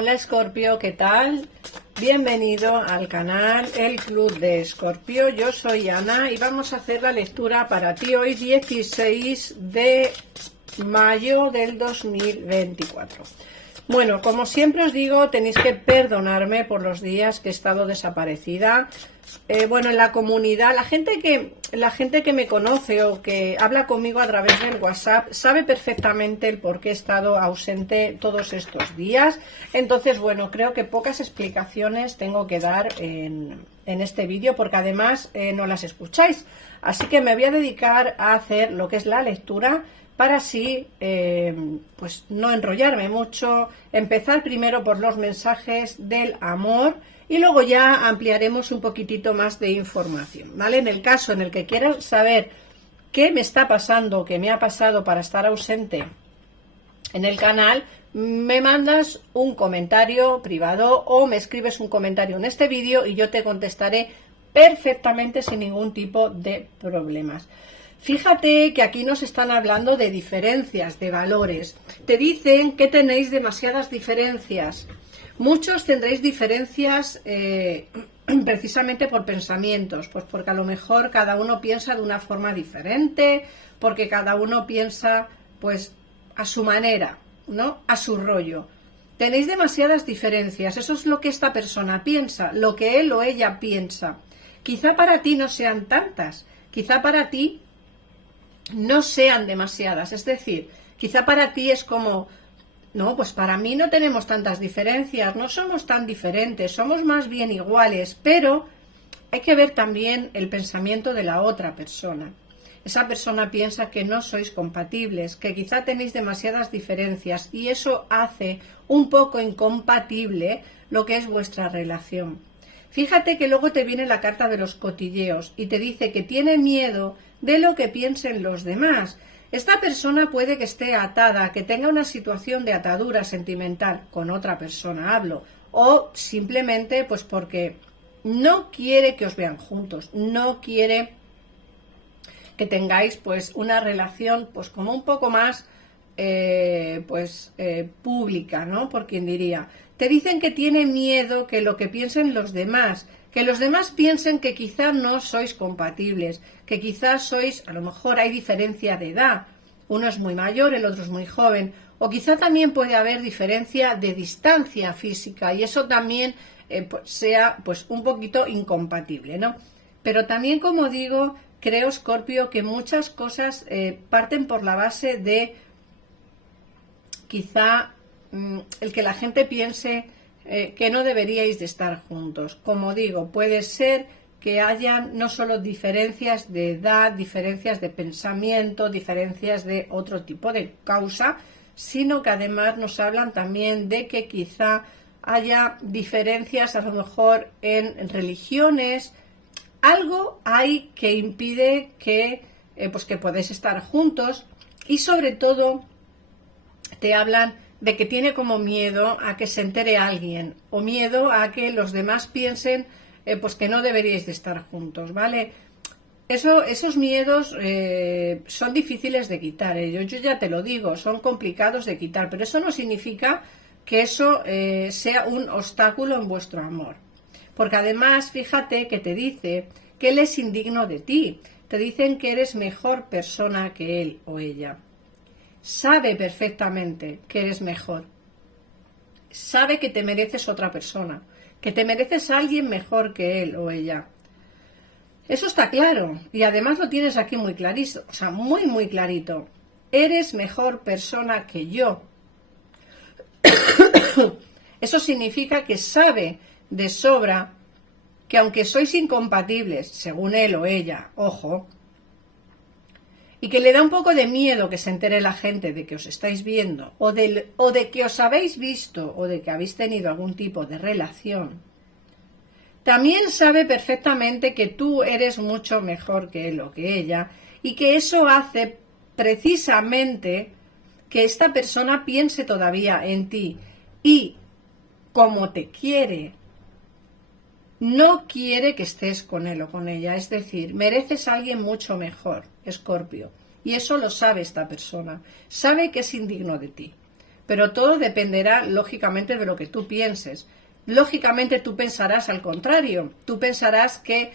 Hola Escorpio, ¿qué tal? Bienvenido al canal El Club de Escorpio. Yo soy Ana y vamos a hacer la lectura para ti hoy 16 de mayo del 2024. Bueno, como siempre os digo, tenéis que perdonarme por los días que he estado desaparecida. Bueno, en la comunidad, la gente que me conoce o que habla conmigo a través del WhatsApp sabe perfectamente el por qué he estado ausente todos estos días. Entonces, bueno, creo que pocas explicaciones tengo que dar en este vídeo, porque además no las escucháis. Así que me voy a dedicar a hacer lo que es la lectura, para así pues no enrollarme mucho, empezar primero por los mensajes del amor y luego ya ampliaremos un poquitito más de información, ¿vale? En el caso en el que quieras saber qué me está pasando, qué me ha pasado para estar ausente en el canal, me mandas un comentario privado o me escribes un comentario en este vídeo y yo te contestaré perfectamente sin ningún tipo de problemas. Fíjate que aquí nos están hablando de diferencias, de valores. Te dicen que tenéis demasiadas diferencias. Muchos tendréis diferencias precisamente por pensamientos, pues porque a lo mejor cada uno piensa de una forma diferente, porque cada uno piensa pues a su manera, ¿no? A su rollo. Tenéis demasiadas diferencias, eso es lo que esta persona piensa, lo que él o ella piensa. Quizá para ti no sean tantas, quizá para ti no sean demasiadas, es decir, quizá para ti es como, no, pues para mí no tenemos tantas diferencias, no somos tan diferentes, somos más bien iguales, pero hay que ver también el pensamiento de la otra persona. Esa persona piensa que no sois compatibles, que quizá tenéis demasiadas diferencias y eso hace un poco incompatible lo que es vuestra relación. Fíjate que luego te viene la carta de los cotilleos y te dice que tiene miedo de lo que piensen los demás. Esta persona puede que esté atada, que tenga una situación de atadura sentimental con otra persona, hablo, o simplemente pues porque no quiere que os vean juntos, no quiere que tengáis pues una relación pues como un poco más pública, ¿no? Por quien diría. Te dicen que tiene miedo que lo que piensen los demás, que los demás piensen que quizá no sois compatibles, que quizás sois, a lo mejor hay diferencia de edad, uno es muy mayor, el otro es muy joven, o quizá también puede haber diferencia de distancia física y eso también sea pues un poquito incompatible, ¿no? Pero también, como digo, creo, Escorpio, que muchas cosas parten por la base de quizá el que la gente piense que no deberíais de estar juntos. Como digo, puede ser que hayan no solo diferencias de edad, diferencias de pensamiento, diferencias de otro tipo de causa, sino que además nos hablan también de que quizá haya diferencias a lo mejor en religiones. Algo hay que impide que pues que podéis estar juntos y sobre todo te hablan de que tiene como miedo a que se entere alguien o miedo a que los demás piensen pues que no deberíais de estar juntos, ¿vale? Esos miedos son difíciles de quitar, yo ya te lo digo, son complicados de quitar, pero eso no significa que eso sea un obstáculo en vuestro amor. Porque además, fíjate que te dice que él es indigno de ti, te dicen que eres mejor persona que él o ella. Sabe perfectamente que eres mejor, sabe que te mereces otra persona, que te mereces a alguien mejor que él o ella. Eso está claro y además lo tienes aquí muy clarito, o sea, muy clarito. Eres mejor persona que yo. Eso significa que sabe de sobra que aunque sois incompatibles, según él o ella, ojo, y que le da un poco de miedo que se entere la gente de que os estáis viendo, o de que os habéis visto, o de que habéis tenido algún tipo de relación, también sabe perfectamente que tú eres mucho mejor que él o que ella, y que eso hace precisamente que esta persona piense todavía en ti, y como te quiere, no quiere que estés con él o con ella, es decir, mereces a alguien mucho mejor, Escorpio, y eso lo sabe esta persona, sabe que es indigno de ti, pero todo dependerá lógicamente de lo que tú pienses. Lógicamente tú pensarás al contrario, tú pensarás que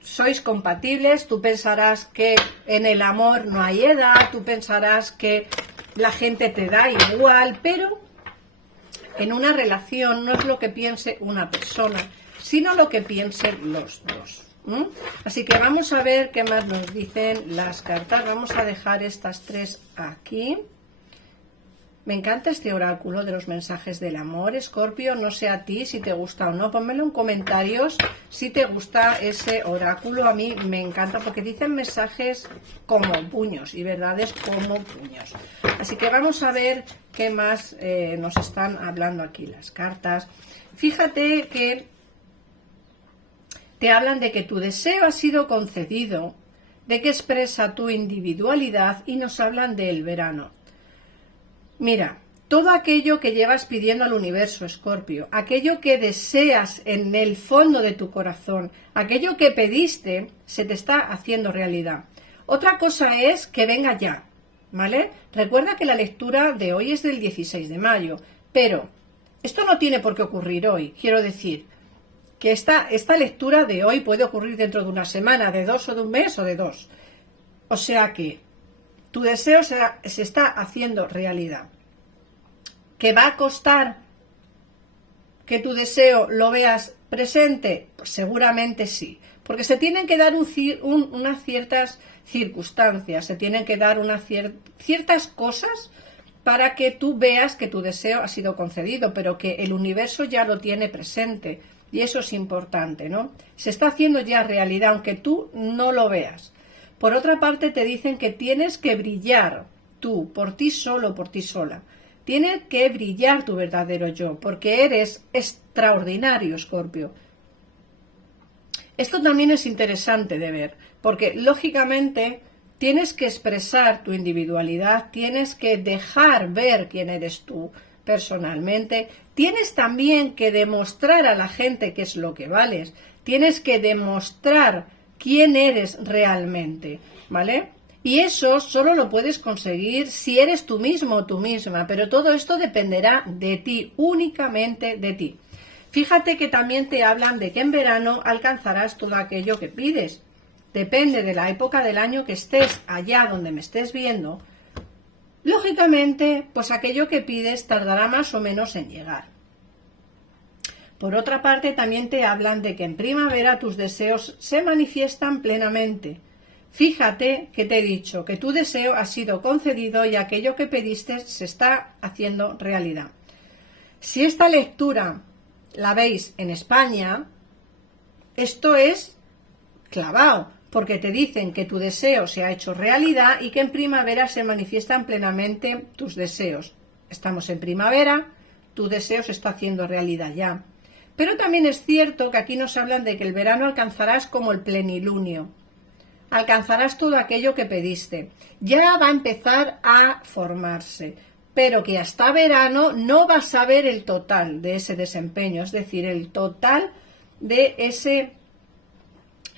sois compatibles, tú pensarás que en el amor no hay edad, tú pensarás que la gente te da igual, pero en una relación no es lo que piense una persona, sino lo que piensen los dos. Así que vamos a ver qué más nos dicen las cartas. Vamos a dejar estas tres aquí. Me encanta este oráculo de los mensajes del amor, Escorpio. No sé a ti si te gusta o no. Pónmelo en comentarios si te gusta ese oráculo. A mí me encanta porque dicen mensajes como puños y verdades como puños. Así que vamos a ver qué más nos están hablando aquí las cartas. Fíjate que te hablan de que tu deseo ha sido concedido, de que expresa tu individualidad y nos hablan del verano. Mira, todo aquello que llevas pidiendo al universo, Escorpio, aquello que deseas en el fondo de tu corazón, aquello que pediste, se te está haciendo realidad. Otra cosa es que venga ya, ¿vale? Recuerda que la lectura de hoy es del 16 de mayo, pero esto no tiene por qué ocurrir hoy, quiero decir, que esta lectura de hoy puede ocurrir dentro de una semana, de 2 o de un mes o de 2. O sea que tu deseo se está haciendo realidad. ¿Que va a costar que tu deseo lo veas presente? Pues seguramente sí. Porque se tienen que dar unas ciertas circunstancias, se tienen que dar ciertas cosas para que tú veas que tu deseo ha sido concedido, pero que el universo ya lo tiene presente. Y eso es importante, ¿no? Se está haciendo ya realidad, aunque tú no lo veas. Por otra parte, te dicen que tienes que brillar tú, por ti solo, por ti sola. Tiene que brillar tu verdadero yo, porque eres extraordinario, Escorpio. Esto también es interesante de ver, porque lógicamente tienes que expresar tu individualidad, tienes que dejar ver quién eres tú personalmente, tienes también que demostrar a la gente qué es lo que vales, tienes que demostrar quién eres realmente, ¿vale? Y eso solo lo puedes conseguir si eres tú mismo o tú misma, pero todo esto dependerá de ti, únicamente de ti. Fíjate que también te hablan de que en verano alcanzarás todo aquello que pides. Depende de la época del año que estés allá donde me estés viendo. Lógicamente, pues aquello que pides tardará más o menos en llegar. Por otra parte, también te hablan de que en primavera tus deseos se manifiestan plenamente. Fíjate que te he dicho que tu deseo ha sido concedido y aquello que pediste se está haciendo realidad. Si esta lectura la veis en España, esto es clavado, porque te dicen que tu deseo se ha hecho realidad y que en primavera se manifiestan plenamente tus deseos. Estamos en primavera, tu deseo se está haciendo realidad ya. Pero también es cierto que aquí nos hablan de que el verano alcanzarás como el plenilunio. Alcanzarás todo aquello que pediste. Ya va a empezar a formarse, pero que hasta verano no vas a ver el total de ese desempeño, es decir, el total de ese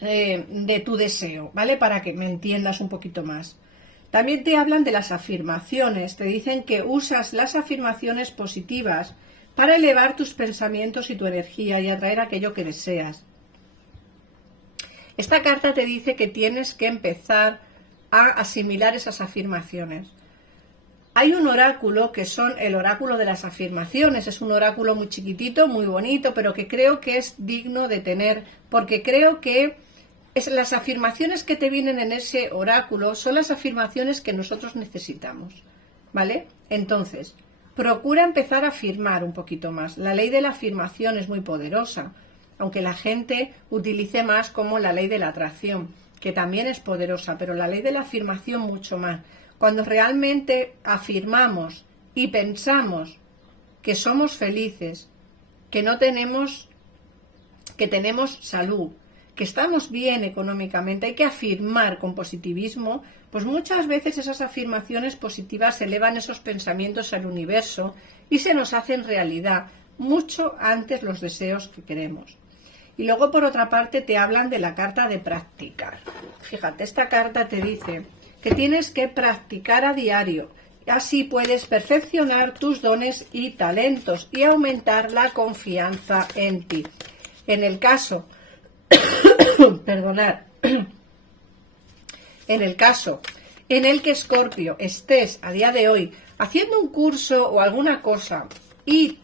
de tu deseo, ¿vale? Para que me entiendas un poquito más. También te hablan de las afirmaciones, te dicen que usas las afirmaciones positivas para elevar tus pensamientos y tu energía y atraer aquello que deseas. Esta carta te dice que tienes que empezar a asimilar esas afirmaciones. Hay un oráculo que son el oráculo de las afirmaciones, es un oráculo muy chiquitito, muy bonito, pero que creo que es digno de tener, porque creo que las afirmaciones que te vienen en ese oráculo son las afirmaciones que nosotros necesitamos, ¿vale? Entonces, procura empezar a afirmar un poquito más. La ley de la afirmación es muy poderosa, aunque la gente utilice más como la ley de la atracción, que también es poderosa, pero la ley de la afirmación mucho más. Cuando realmente afirmamos y pensamos que somos felices, que tenemos salud, que estamos bien económicamente, hay que afirmar con positivismo, pues muchas veces esas afirmaciones positivas elevan esos pensamientos al universo y se nos hacen realidad mucho antes los deseos que queremos. Y luego, por otra parte, te hablan de la carta de practicar. Fíjate, esta carta te dice que tienes que practicar a diario. así puedes perfeccionar tus dones y talentos y aumentar la confianza en ti. En el caso, perdonad, en el caso en el que Escorpio estés a día de hoy haciendo un curso o alguna cosa y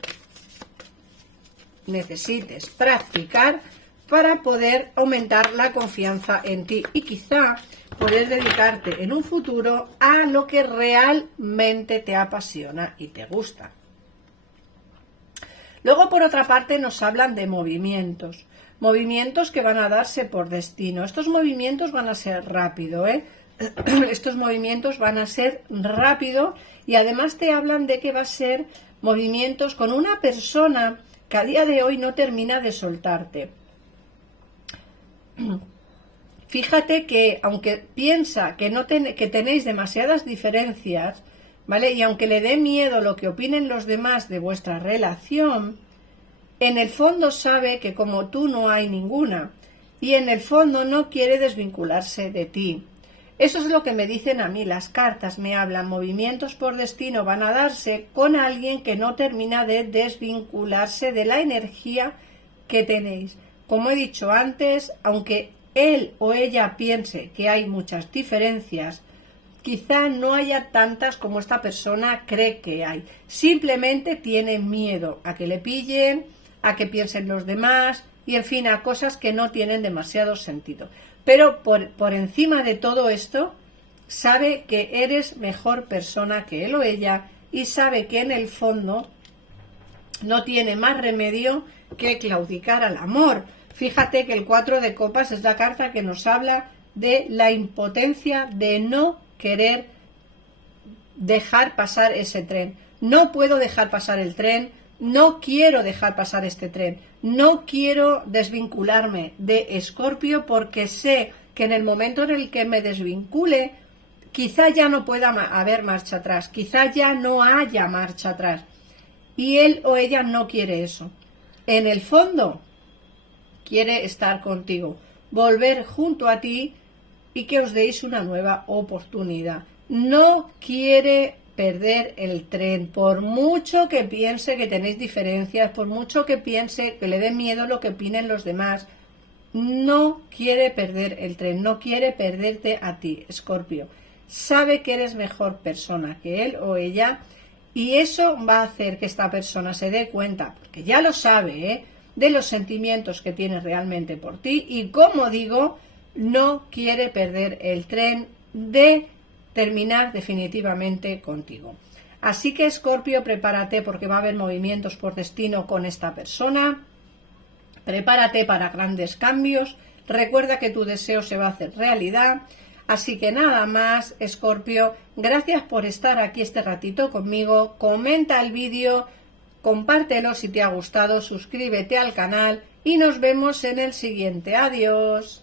necesites practicar para poder aumentar la confianza en ti y quizá poder dedicarte en un futuro a lo que realmente te apasiona y te gusta. Luego, por otra parte, nos hablan de movimientos que van a darse por destino. Estos movimientos van a ser rápidos, Estos movimientos van a ser rápido y además te hablan de que va a ser movimientos con una persona que a día de hoy no termina de soltarte. Fíjate que aunque piensa que que tenéis demasiadas diferencias, ¿vale? Y aunque le dé miedo lo que opinen los demás de vuestra relación, en el fondo sabe que como tú no hay ninguna y en el fondo no quiere desvincularse de ti. Eso es lo que me dicen a mí las cartas, me hablan, movimientos por destino van a darse con alguien que no termina de desvincularse de la energía que tenéis. Como he dicho antes, aunque él o ella piense que hay muchas diferencias, quizá no haya tantas como esta persona cree que hay. Simplemente tiene miedo a que le pillen, a que piensen los demás y en fin, a cosas que no tienen demasiado sentido. Pero por encima de todo esto, sabe que eres mejor persona que él o ella y sabe que en el fondo no tiene más remedio que claudicar al amor. Fíjate que el 4 de copas es la carta que nos habla de la impotencia de no querer dejar pasar ese tren. No puedo dejar pasar el tren, no quiero dejar pasar este tren. No quiero desvincularme de Escorpio porque sé que en el momento en el que me desvincule, quizá ya no pueda haber marcha atrás, quizá ya no haya marcha atrás. Y él o ella no quiere eso. En el fondo, quiere estar contigo, volver junto a ti y que os deis una nueva oportunidad. No quiere perder el tren, por mucho que piense que tenéis diferencias, por mucho que piense que le dé miedo lo que opinen los demás, no quiere perder el tren, no quiere perderte a ti, Escorpio. Sabe que eres mejor persona que él o ella y eso va a hacer que esta persona se dé cuenta, porque ya lo sabe, de los sentimientos que tiene realmente por ti y, como digo, no quiere perder el tren de terminar definitivamente contigo. Así que, Escorpio, prepárate porque va a haber movimientos por destino con esta persona. Prepárate para grandes cambios. Recuerda que tu deseo se va a hacer realidad. Así que nada más, Escorpio, gracias por estar aquí este ratito conmigo. Comenta el vídeo, compártelo si te ha gustado, suscríbete al canal y nos vemos en el siguiente. Adiós.